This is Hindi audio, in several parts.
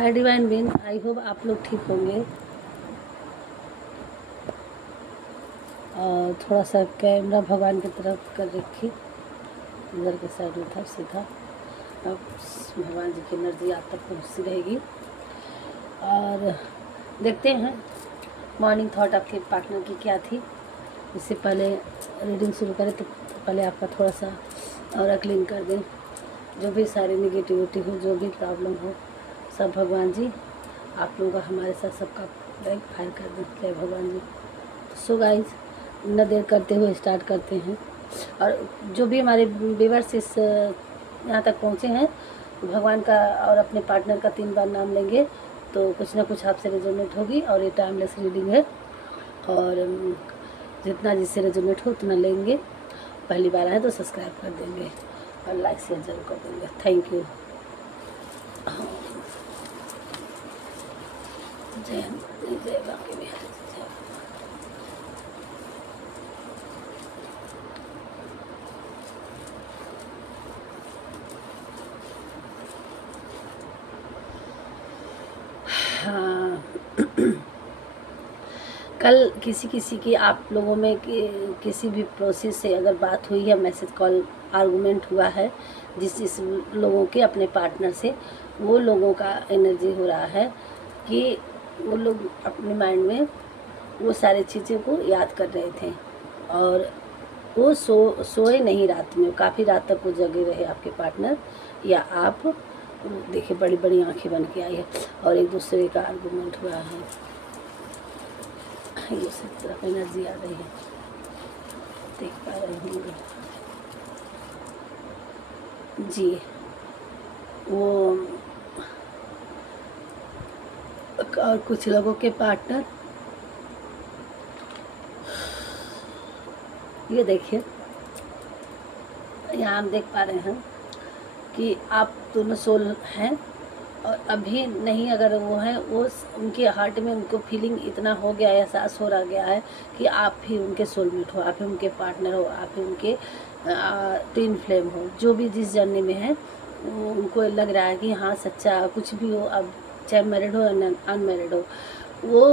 Hi divine bean, I hope आप लोग ठीक होंगे। और थोड़ा सा कैमरा भगवान की तरफ कर रखिए, इधर के साइड में था सीधा। अब भगवान जी की एनर्जी आप तक पहुँचती रहेगी। और देखते हैं मॉर्निंग थॉट आपके पार्टनर की क्या थी। इससे पहले रीडिंग शुरू करें तो पहले आपका थोड़ा सा और क्लीन कर दें। जो भी सारी निगेटिविटी हो, जो भी प्रॉब्लम हो, सब भगवान जी आप लोगों का हमारे साथ सबका बैक फायर कर दें। जय भगवान जी। सो गाइज, न देर करते हुए स्टार्ट करते हैं। और जो भी हमारे व्यूअर्स इस यहाँ तक पहुँचे हैं, भगवान का और अपने पार्टनर का 3 बार नाम लेंगे तो कुछ ना कुछ आपसे रेजोनेट होगी। और ये टाइमलेस रीडिंग है और जितना जिससे रेजोनेट हो उतना लेंगे। पहली बार आए तो सब्सक्राइब कर देंगे और लाइक शेयर जरूर कर देंगे। Thank you. जय जय बाकी बिहारी जय। हाँ कल किसी की आप लोगों में किसी भी प्रोसेस से अगर बात हुई है, मैसेज कॉल आर्गूमेंट हुआ है जिस लोगों के अपने पार्टनर से, वो लोगों का एनर्जी हो रहा है कि वो लोग अपने माइंड में वो सारी चीज़ों को याद कर रहे थे और वो सोए नहीं रात में। काफ़ी रात तक वो जगे रहे आपके पार्टनर या आप। देखिए बड़ी बड़ी आंखें बन के आई है और एक दूसरे का आर्गूमेंट हुआ है। ये सब तरफ एनर्जी आ रही है, देख पा रहे होंगे जी। वो और कुछ लोगों के पार्टनर, ये देखिए यहाँ हम देख पा रहे हैं कि आप दोनों सोल हैं और अभी नहीं, अगर वो हैं वो उनके हार्ट में उनको फीलिंग इतना हो गया है, एहसास हो रहा गया है कि आप ही उनके सोलमेट हो, आप ही उनके पार्टनर हो, आप ही उनके ट्विन फ्लेम हो। जो भी जिस जर्नी में है उनको लग रहा है कि हाँ सच्चा कुछ भी हो, अब चाहे मैरिड हो या अनमैरिड हो, वो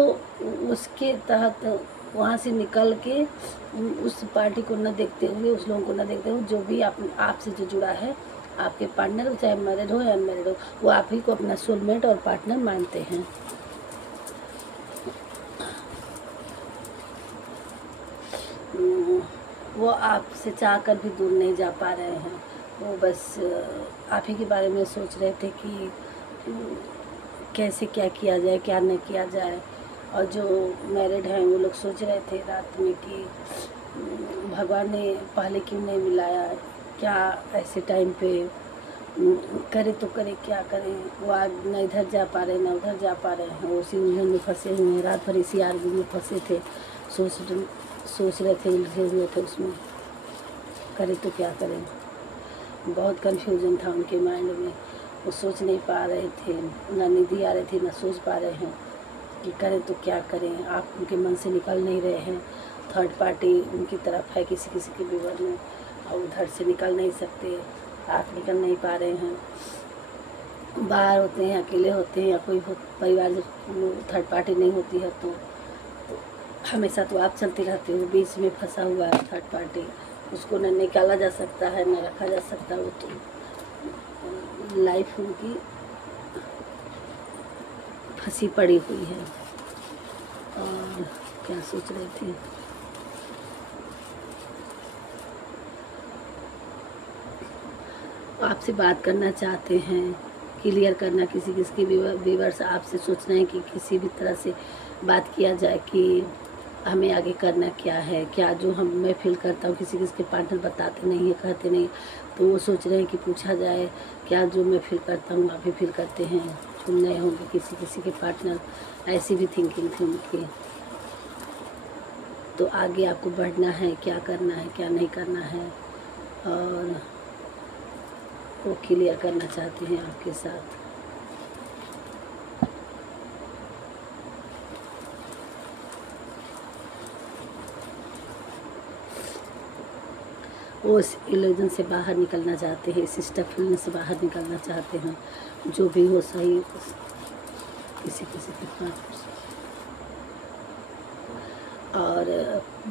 उसके तहत वहाँ से निकल के उस पार्टी को न देखते हुए, उस लोगों को न देखते हुए, जो भी आपसे जो जुड़ा है, आपके पार्टनर चाहे मैरिड हो या अनमैरिड हो, वो आप ही को अपना सोलमेट और पार्टनर मानते हैं। वो आपसे चाह कर भी दूर नहीं जा पा रहे हैं। वो बस आप ही के बारे में सोच रहे थे कि कैसे क्या किया जाए, क्या नहीं किया जाए। और जो मैरिड हैं वो लोग सोच रहे थे रात में कि भगवान ने पहले क्यों नहीं मिलाया, क्या ऐसे टाइम पे करे तो करे क्या करें। वो आज न इधर जा पा रहे न उधर जा पा रहे हैं, वो उसी उलझन में फंसे हुए हैं। रात भर इसी आर्गू में फंसे थे, सोच रहे थे, उलझे हुए थे उसमें, करे तो क्या करें। बहुत कन्फ्यूजन था उनके माइंड में, वो सोच नहीं पा रहे थे, ना नींद आ रही थी, ना सोच पा रहे हैं कि करें तो क्या करें। आप उनके मन से निकल नहीं रहे हैं। थर्ड पार्टी उनकी तरफ है किसी के विवर में और उधर से निकल नहीं सकते, आप निकल नहीं पा रहे हैं। बाहर होते हैं, अकेले होते हैं, या कोई परिवार जब थर्ड पार्टी नहीं होती है तो हमेशा तो आप चलते रहते हो, बीच में फंसा हुआ है थर्ड पार्टी। उसको न निकाला जा सकता है, न रखा जा सकता। वो तो लाइफ उनकी फंसी पड़ी हुई है। और क्या सोच रहे थे, आपसे बात करना चाहते हैं, क्लियर करना किसी व्यूअर्स आपसे सोच रहे हैं कि किसी भी तरह से बात किया जाए कि हमें आगे करना क्या है। क्या जो मैं फील करता हूँ किसी के पार्टनर बताते नहीं है, कहते नहीं, तो वो सोच रहे हैं कि पूछा जाए क्या जो मैं फील करता हूँ आप भी फील करते हैं। सुन रहे होंगे किसी के पार्टनर, ऐसी भी थिंकिंग थी उनकी। तो आगे आपको बढ़ना है, क्या करना है क्या नहीं करना है, और वो क्लियर करना चाहते हैं आपके साथ। वो इस इल्यूजन से बाहर निकलना चाहते हैं, इस स्टफिंग से बाहर निकलना चाहते हैं। जो भी हो सही किसी किसी के पास। और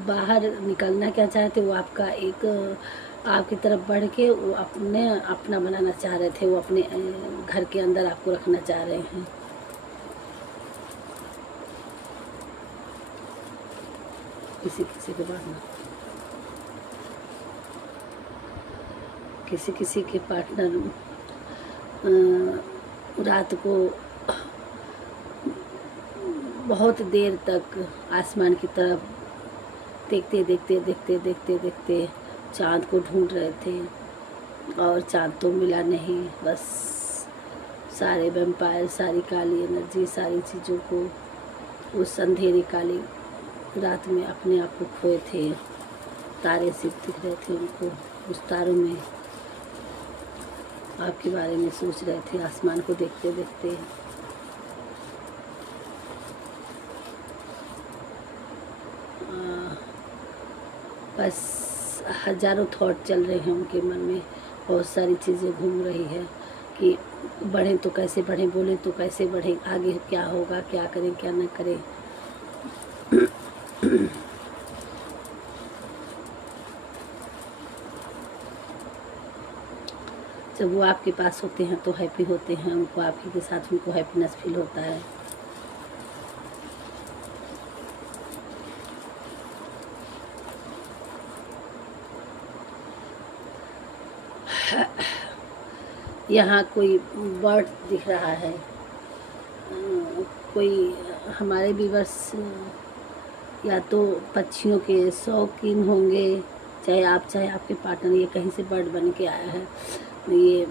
बाहर निकलना क्या चाहते, वो आपका एक आपकी तरफ बढ़ के वो अपना बनाना चाह रहे थे, वो अपने घर के अंदर आपको रखना चाह रहे हैं। किसी किसी के पार्टनर, किसी किसी के पार्टनर रात को बहुत देर तक आसमान की तरफ देखते देखते देखते देखते देखते चाँद को ढूंढ रहे थे, और चाँद तो मिला नहीं। बस सारे वैम्पायर, सारी काली एनर्जी, सारी चीज़ों को उस अंधेरी काली रात में अपने आप को खोए थे। तारे सिर्फ दिख रहे थे उनको, उस तारों में आपके बारे में सोच रहे थे, आसमान को देखते देखते। बस हजारों थॉट चल रहे हैं उनके मन में, बहुत सारी चीज़ें घूम रही है कि बढ़ें तो कैसे बढ़ें, बोलें तो कैसे बढ़ें, आगे क्या होगा, क्या करें क्या ना करें। जब वो आपके पास होते हैं तो हैप्पी होते हैं, उनको आपके के साथ उनको हैप्पीनेस फील होता है। यहाँ कोई बर्ड दिख रहा है, कोई हमारे व्यूअर्स या तो पक्षियों के शौकीन होंगे, चाहे आपके पार्टनर, ये कहीं से बर्ड बन के आया है। ये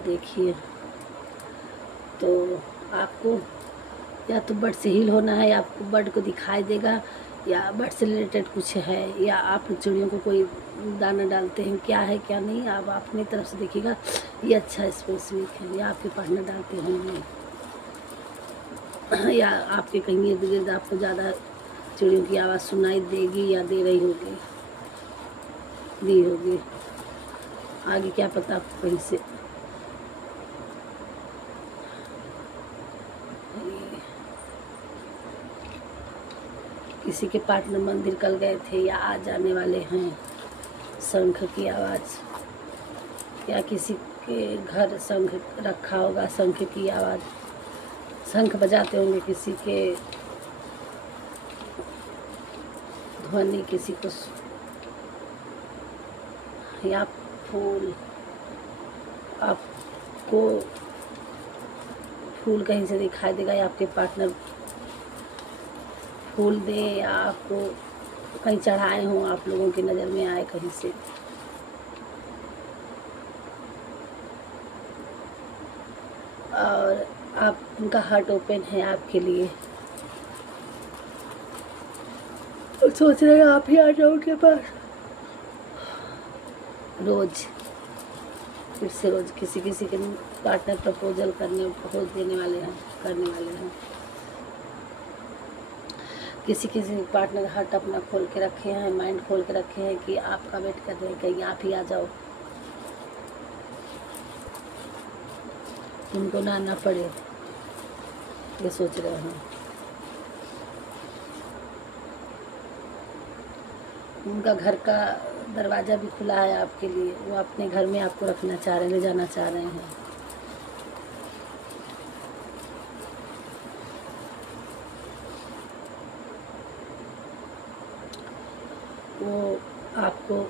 देखिए, तो आपको या तो बर्ड से हील होना है, या आपको बर्ड को दिखाई देगा, या बर्ड से रिलेटेड कुछ है, या आप चिड़ियों को कोई दाना डालते हैं, क्या है क्या नहीं, आप अपनी तरफ से देखिएगा। ये अच्छा स्पेसिफिक है, या आपके पार्टनर डालते होंगे, या आपके कहीं इर्द गिर्द आपको ज़्यादा चिड़ियों की आवाज़ सुनाई देगी, या दे रही होगी, दी होगी। आगे क्या पता आपको कहीं से किसी के पार्टनर मंदिर कल गए थे या आज जाने वाले हैं। शंख की आवाज़, या किसी के घर शंख रखा होगा, शंख की आवाज़, शंख बजाते होंगे किसी के, ध्वनि किसी को, या फूल, आपको फूल कहीं से दिखाई देगा, या आपके पार्टनर फूल दे, या आपको कहीं चढ़ाए हों, आप लोगों की नज़र में आए कहीं से। और आप उनका हार्ट ओपन है आपके लिए, और सोच रहे हैं आप ही आ जाओ उनके पास। रोज फिर से रोज किसी किसी के पार्टनर प्रपोज देने वाले हैं, करने वाले हैं। किसी किसी पार्टनर हार्ट अपना खोल के रखे हैं, माइंड खोल के रखे हैं कि आपका वेट कर रहे हैं, कहीं आप ही आ जाओ, उनको ना आना पड़े, ये सोच रहे हैं। उनका घर का दरवाज़ा भी खुला है आपके लिए, वो अपने घर में आपको रखना चाह रहे हैं, ले जाना चाह रहे हैं। वो आपको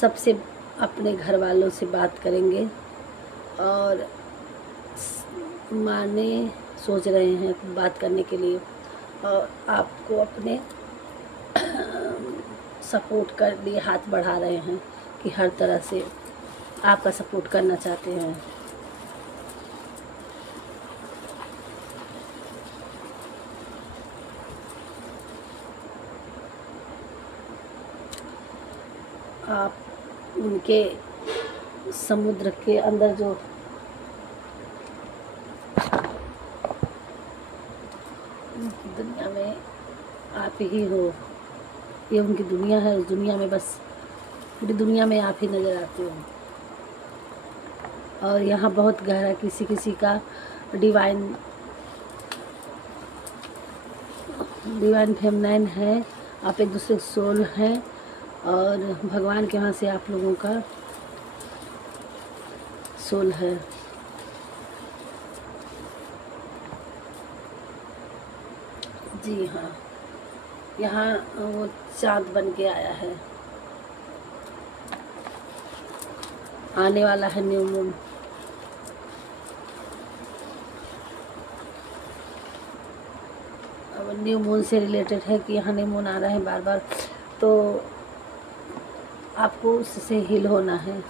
सबसे अपने घर वालों से बात करेंगे, और माने सोच रहे हैं बात करने के लिए, और आपको अपने सपोर्ट कर लिए हाथ बढ़ा रहे हैं कि हर तरह से आपका सपोर्ट करना चाहते हैं। आप उनके समुद्र के अंदर जो उनकी दुनिया में आप ही हो, ये उनकी दुनिया है, उस दुनिया में बस पूरी दुनिया में आप ही नज़र आते हो। और यहाँ बहुत गहरा किसी किसी का डिवाइन फेमिनाइन है, आप एक दूसरे सोल हैं और भगवान के यहाँ से आप लोगों का सोल है। जी हाँ, यहाँ वो चाँद बन के आया है, आने वाला है न्यू मून। अब न्यू मून से रिलेटेड है कि यहाँ न्यू मून आ रहा है बार बार, तो आपको उससे हील होना है।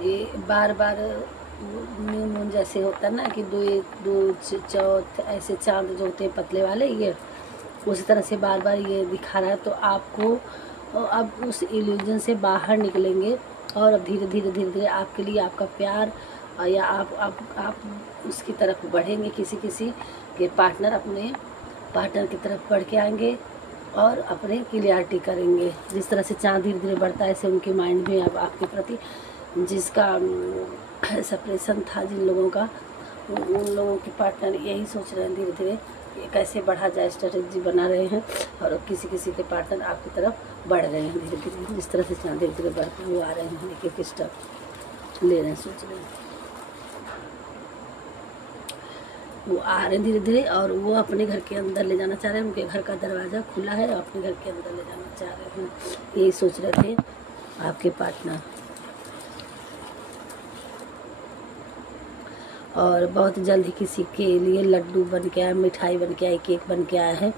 ये बार बार न्यू मून जैसे होता है ना कि दो चौथ ऐसे चांद जो होते हैं पतले वाले, ये उसी तरह से बार बार ये दिखा रहा है। तो आपको अब उस इल्यूजन से बाहर निकलेंगे और अब धीरे धीरे धीरे धीरे आपके लिए आपका प्यार या आप उसकी तरफ बढ़ेंगे। किसी किसी के पार्टनर अपने पार्टनर की तरफ बढ़ के आएंगे और अपने क्लियरिटी करेंगे। जिस तरह से चाँद धीरे धीरे बढ़ता है ऐसे उनके माइंड में अब आपके प्रति जिसका सेपरेशन था, जिन लोगों का, उन लोगों के पार्टनर यही सोच रहे हैं धीरे धीरे कैसे बढ़ा जाए, स्ट्रेटेजी बना रहे हैं। और किसी किसी के पार्टनर आपकी तरफ बढ़ रहे हैं धीरे धीरे। जिस तरह से चाँद धीरे धीरे बढ़ते हुए आ रहे हैं, एक एक स्टेप ले रहे हैं, सोच रहे हैं, वो आ रहे हैं धीरे धीरे। और वो अपने घर के अंदर ले जाना चाह रहे हैं, उनके घर का दरवाज़ा खुला है, अपने घर के अंदर ले जाना चाह रहे हैं, यही सोच रहे थे आपके पार्टनर। और बहुत जल्द ही किसी के लिए लड्डू बन के आया, मिठाई बन के आया, केक बन के आया है,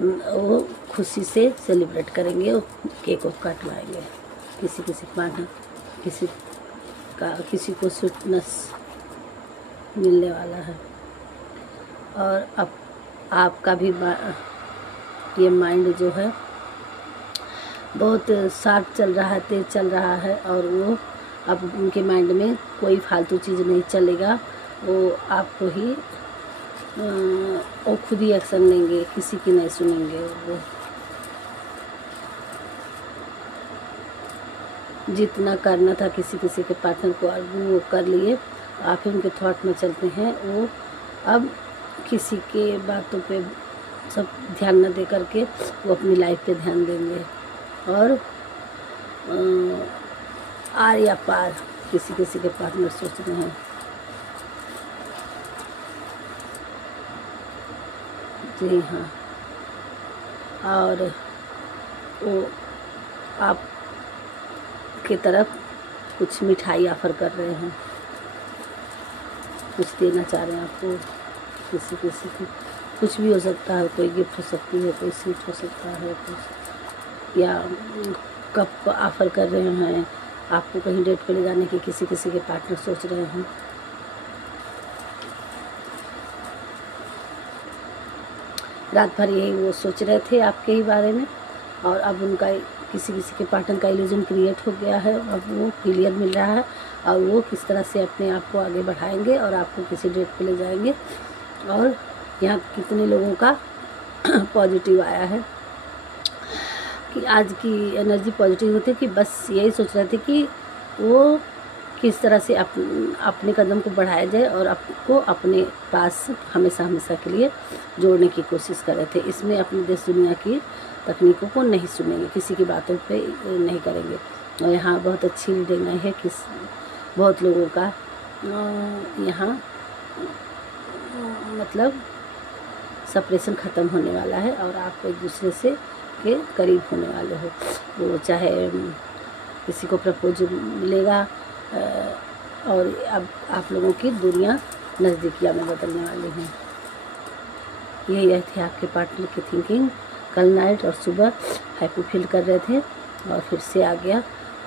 वो खुशी से सेलिब्रेट करेंगे, वो केक को कटवाएंगे। किसी किसी पार्टनर किसी को स्वीटनेस मिलने वाला है। और अब आपका भी ये माइंड जो है बहुत शार्प चल रहा है, तेज चल रहा है। और वो अब उनके माइंड में कोई फालतू चीज़ नहीं चलेगा, वो आपको ही वो खुद ही एक्शन लेंगे, किसी की नहीं सुनेंगे। वो जितना करना था किसी किसी के पार्टनर को वो कर लिए, आप ही उनके थॉट में चलते हैं। वो अब किसी के बातों पे सब ध्यान न दे करके वो अपनी लाइफ पे ध्यान देंगे। और आर या पार किसी किसी के पार्टनर सोच रहे हैं। जी हाँ, और वो आप की तरफ कुछ मिठाई ऑफर कर रहे हैं, कुछ देना चाह रहे हैं आपको। किसी किसी की कुछ भी हो सकता है, कोई गिफ्ट हो सकती है, कोई स्वीट हो सकता है, कुछ या कप ऑफर कर रहे हैं आपको कहीं डेट पे ले जाने की। किसी किसी के पार्टनर सोच रहे हैं। रात भर यही वो सोच रहे थे आपके ही बारे में, और अब उनका किसी किसी के पार्टनर का इल्यूजन क्रिएट हो गया है। अब वो क्लियर मिल रहा है और वो किस तरह से अपने आप को आगे बढ़ाएंगे और आपको किसी डेट पे ले जाएंगे। और यहाँ कितने लोगों का पॉजिटिव आया है कि आज की एनर्जी पॉजिटिव होती है, कि बस यही सोच रहे थे कि वो किस तरह से अपने कदम को बढ़ाया जाए और आपको अपने पास हमेशा हमेशा के लिए जोड़ने की कोशिश कर रहे थे। इसमें अपने देश दुनिया की तकनीकों को नहीं सुनेंगे, किसी की बातों पे नहीं करेंगे। और यहाँ बहुत अच्छी रीडिंग आई है कि बहुत लोगों का यहाँ मतलब सेपरेशन ख़त्म होने वाला है और आप एक दूसरे से के करीब होने वाले हो। वो चाहे किसी को प्रपोज मिलेगा और अब आप लोगों की दूरियां नज़दीकियां में बदलने वाली हैं। यही थे आपके पार्टनर की थिंकिंग। कल नाइट और सुबह हैप्पी फील कर रहे थे और फिर से आ गया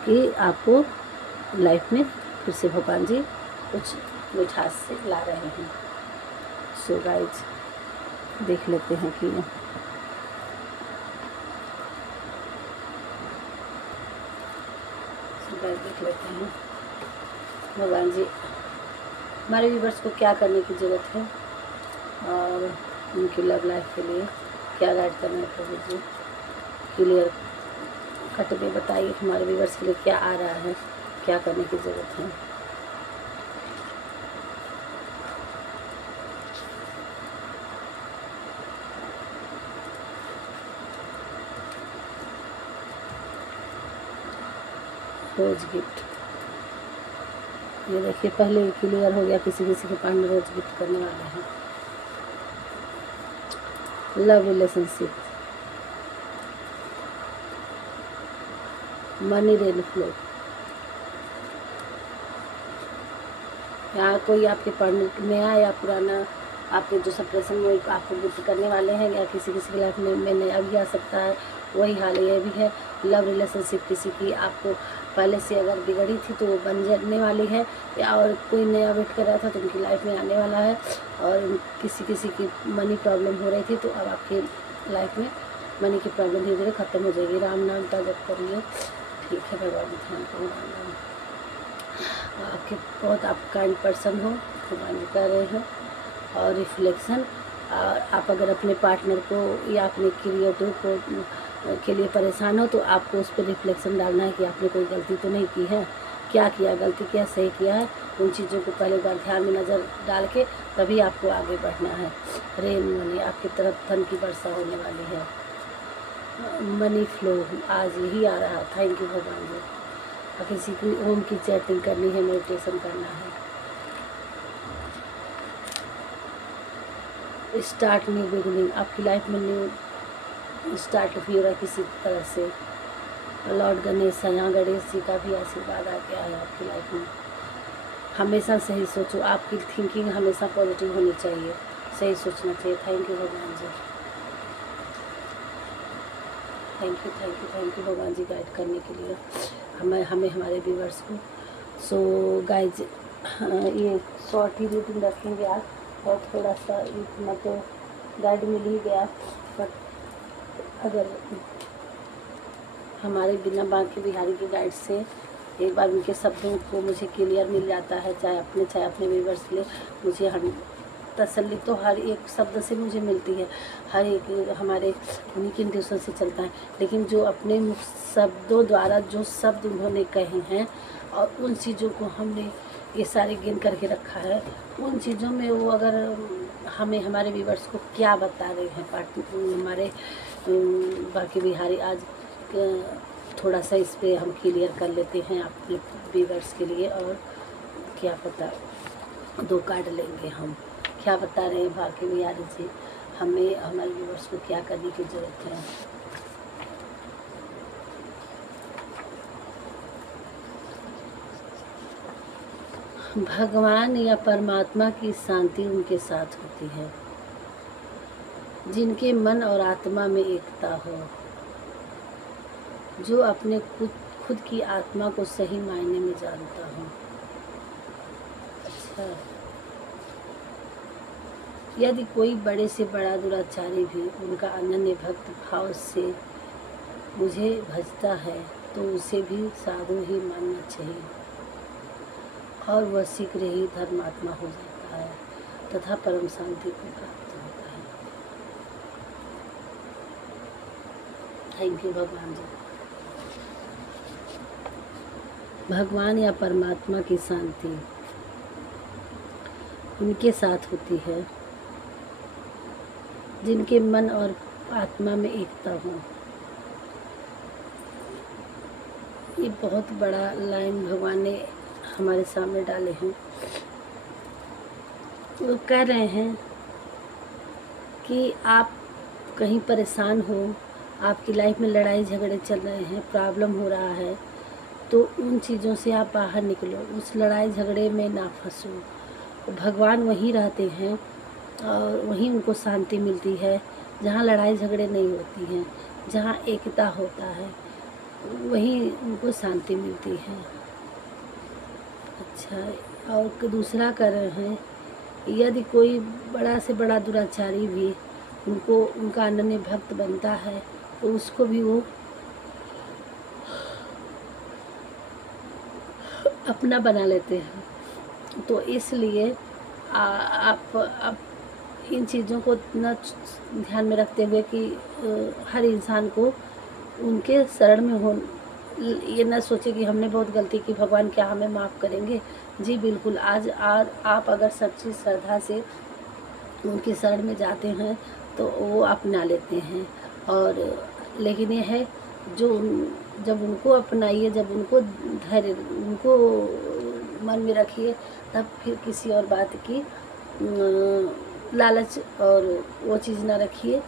कि आपको लाइफ में फिर से भगवान जी कुछ मिठास से ला रहे हैं। सो गाइज देख लेते हैं कि देख लेते हैं भगवान जी हमारे व्यूवर्स को क्या करने की ज़रूरत है और उनकी लव लाइफ के लिए क्या गाइड करना है प्रभु जी। क्लियर कट में बताइए हमारे व्यूवर्स के लिए क्या आ रहा है, क्या करने की ज़रूरत है। रोज गिफ्ट, ये देखिए पहले क्लियर हो गया, किसी किसी के पास रोज गिफ्ट करने वाले हैं। Love relationship, money rain flow, यहाँ कोई आपके पढ़ने नया या पुराना आपके जो सेपरेशन में आपको गिफ्ट करने वाले हैं, या किसी किसी की लाइफ में नया भी आ सकता है। वही हाल ये भी है। लव रिलेशनशिप किसी की आपको पहले से अगर बिगड़ी थी तो वो बन जाने वाली है, या और कोई नया वेट कर रहा था तो उनकी लाइफ में आने वाला है। और किसी किसी की मनी प्रॉब्लम हो रही थी तो अब आपकी लाइफ में मनी की प्रॉब्लम धीरे धीरे ख़त्म हो जाएगी। राम नाम का जप करिए, ठीक है भगवान जी। ध्यान करो राम नाम। आपके बहुत आप काइंड पर्सन हो, भगवान जी कर रहे हो। और रिफ्लेक्शन, आप अगर अपने पार्टनर को या अपने क्रिएटिव को के लिए परेशान हो तो आपको उस पर रिफ्लेक्शन डालना है कि आपने कोई गलती तो नहीं की है, क्या किया, गलती क्या सही किया है। उन चीज़ों को पहले बार ध्यान में नज़र डाल के तभी आपको आगे बढ़ना है। रेन मनी, आपकी तरफ धन की वर्षा होने वाली है। मनी फ्लो आज यही आ रहा। थैंक यू भगवान जी। और किसी की ओम की चैटिंग करनी है, मेडिटेशन करना है। स्टार्ट न्यू बिगिनिंग, आपकी लाइफ में न्यू स्टार्ट भी हो रहा है किसी तरह से। लॉर्ड गणेश, यहाँ गणेश जी का भी आशीर्वाद आ गया है आपकी लाइफ में। हमेशा सही सोचो, आपकी थिंकिंग हमेशा पॉजिटिव होनी चाहिए, सही सोचना चाहिए। थैंक यू भगवान जी, थैंक यू भगवान जी गाइड करने के लिए हमें हमारे व्यूवर्स को। सो गाइज ये शॉर्ट ही रीडिंग रखेंगे आज, और थोड़ा सा इतना तो गाइड मिल ही गया, बट अगर हमारे बिना बांके बिहारी के गाइड से एक बार उनके शब्दों को मुझे क्लियर मिल जाता है, चाहे अपने व्यूवर्स के लिए, मुझे हम तसल्ली तो हर एक शब्द से मुझे मिलती है, हर एक हमारे उन्हीं के इंट्यूशन से चलता है। लेकिन जो अपने शब्दों द्वारा जो शब्द उन्होंने कहे हैं और उन चीज़ों को हमने ये सारे गिन करके रखा है, उन चीज़ों में वो अगर हमें हमारे व्यूवर्स को क्या बता रहे हैं हमारे बाकी बिहारी, आज थोड़ा सा इस पे हम क्लियर कर लेते हैं अपने व्यूवर्स के लिए। और क्या पता 2 कार्ड लेंगे हम, क्या बता रहे हैं बाकी बिहारी जी, हमें हमारे व्यूवर्स को क्या करने की ज़रूरत है। भगवान या परमात्मा की शांति उनके साथ होती है जिनके मन और आत्मा में एकता हो, जो अपने खुद की आत्मा को सही मायने में जानता हो। अच्छा, यदि कोई बड़े से बड़ा दुराचारी भी उनका अनन्य भक्त भाव से मुझे भजता है तो उसे भी साधु ही मानना चाहिए, और वह शीघ्र ही धर्मात्मा हो जाता है तथा परम शांति को प्राप्त होता है। थैंक यू भगवान जी। भगवान या परमात्मा की शांति उनके साथ होती है जिनके मन और आत्मा में एकता हो। ये बहुत बड़ा लाइन भगवान ने हमारे सामने डाले हैं। वो कह रहे हैं कि आप कहीं परेशान हो, आपकी लाइफ में लड़ाई झगड़े चल रहे हैं, प्रॉब्लम हो रहा है, तो उन चीज़ों से आप बाहर निकलो, उस लड़ाई झगड़े में ना फंसो। भगवान वहीं रहते हैं और वहीं उनको शांति मिलती है जहाँ लड़ाई झगड़े नहीं होती हैं, जहाँ एकता होता है, वहीं उनको शांति मिलती है। अच्छा, और दूसरा कर रहे हैं यदि कोई बड़ा से बड़ा दुराचारी भी उनको उनका अनन्य भक्त बनता है तो उसको भी वो अपना बना लेते हैं। तो इसलिए आप इन चीज़ों को इतना ध्यान में रखते हुए कि हर इंसान को उनके शरण में हो, ये ना सोचे कि हमने बहुत गलती की, भगवान क्या हमें माफ़ करेंगे। जी बिल्कुल, आज आप अगर सच्ची श्रद्धा से उनकी शरण में जाते हैं तो वो अपना लेते हैं। और लेकिन ये है जब उनको अपनाइए, जब उनको धैर्य उनको मन में रखिए, तब फिर किसी और बात की लालच और वो चीज़ ना रखिए।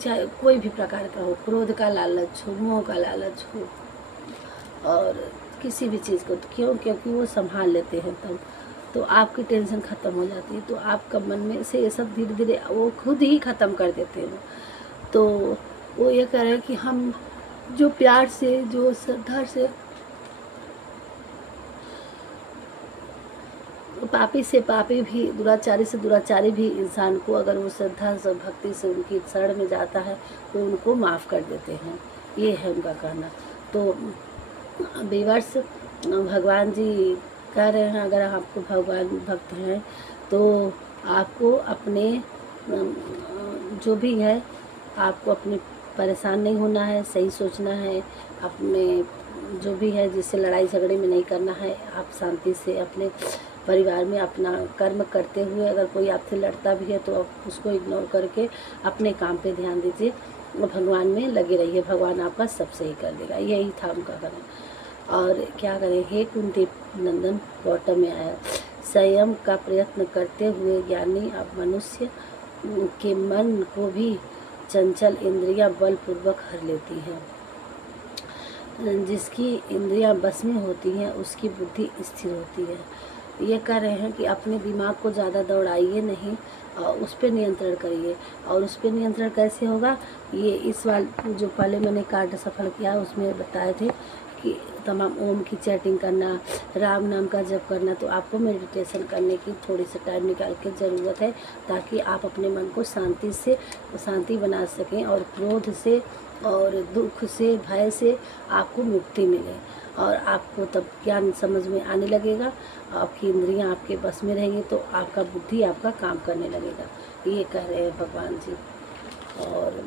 चाहे कोई भी प्रकार का हो, क्रोध का लालच हो, मोह का लालच हो, और किसी भी चीज़ को, क्योंकि वो संभाल लेते हैं तब तो आपकी टेंशन ख़त्म हो जाती है। तो आपका मन में से ये सब धीरे धीरे वो खुद ही ख़त्म कर देते हैं। तो वो ये कह रहे हैं कि हम जो प्यार से, जो श्रद्धा से, पापी से पापी भी, दुराचारी से दुराचारी भी इंसान को अगर वो श्रद्धा से भक्ति से उनकी शरण में जाता है तो उनको माफ़ कर देते हैं। ये है उनका कहना। तो व्यूअर्स, भगवान जी कह रहे हैं अगर आपको भगवान भक्त हैं तो आपको अपने जो भी है आपको अपने परेशान नहीं होना है, सही सोचना है, अपने जो भी है जिससे लड़ाई झगड़े में नहीं करना है। आप शांति से अपने परिवार में अपना कर्म करते हुए, अगर कोई आपसे लड़ता भी है तो आप उसको इग्नोर करके अपने काम पे ध्यान दीजिए और भगवान में लगे रहिए। भगवान आपका सब सही कर देगा। यही था उनका कहना। और क्या करें, हे कुंती नंदन बॉटम में आया, संयम का प्रयत्न करते हुए ज्ञानी अब मनुष्य के मन को भी चंचल इंद्रियां बलपूर्वक हर लेती हैं। जिसकी इंद्रियां बस में होती हैं उसकी बुद्धि स्थिर होती है। ये कह रहे हैं कि अपने दिमाग को ज़्यादा दौड़ाइए नहीं और उस पर नियंत्रण करिए। और उस पर नियंत्रण कैसे होगा, ये इस वाल जो पहले मैंने कार्ड सफल किया उसमें बताए थे कि तमाम ओम की चैटिंग करना, राम नाम का जप करना। तो आपको मेडिटेशन करने की थोड़ी सी टाइम निकाल के ज़रूरत है ताकि आप अपने मन को शांति बना सकें और क्रोध से और दुख से, भय से आपको मुक्ति मिले। और आपको तब ज्ञान समझ में आने लगेगा, आपकी इंद्रियां आपके बस में रहेंगी तो आपका बुद्धि आपका काम करने लगेगा। ये कह रहे हैं भगवान जी। और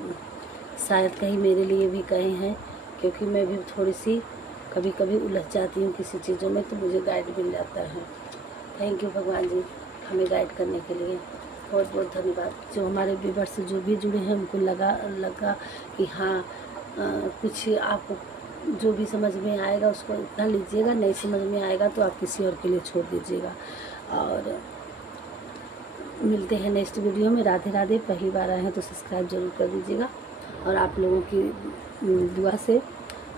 शायद कहीं मेरे लिए भी कहे हैं, क्योंकि मैं भी थोड़ी सी कभी कभी उलझ जाती हूँ किसी चीज़ों में, तो मुझे गाइड मिल जाता है। थैंक यू भगवान जी हमें गाइड करने के लिए, बहुत बहुत धन्यवाद। जो हमारे व्यूअर्स से जो भी जुड़े हैं उनको लगा कि हाँ कुछ आपको जो भी समझ में आएगा उसको इतना लीजिएगा, नहीं समझ में आएगा तो आप किसी और के लिए छोड़ दीजिएगा। और मिलते हैं नेक्स्ट वीडियो में। राधे राधे। पहली बार आए हैं तो सब्सक्राइब जरूर कर दीजिएगा। और आप लोगों की दुआ से,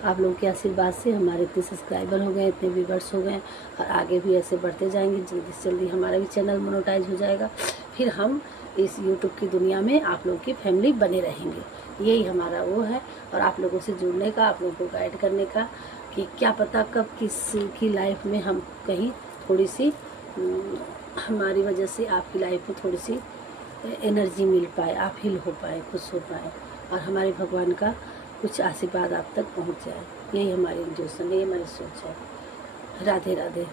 आप लोगों के आशीर्वाद से हमारे इतने सब्सक्राइबर हो गए, इतने व्यूअर्स हो गए और आगे भी ऐसे बढ़ते जाएंगे। जल्दी से जल्दी हमारा भी चैनल मोनेटाइज हो जाएगा, फिर हम इस यूट्यूब की दुनिया में आप लोगों की फैमिली बने रहेंगे। यही हमारा वो है। और आप लोगों से जुड़ने का, आप लोगों को गाइड करने का कि क्या पता कब किस की लाइफ में हम कहीं थोड़ी सी हमारी वजह से आपकी लाइफ में थोड़ी सी एनर्जी मिल पाए, आप हील हो पाए, खुश हो पाए और हमारे भगवान का कुछ आशीर्वाद आप तक पहुंच जाए। यही हमारी इंट्यूशन है, ये हमारी सोच है। राधे राधे।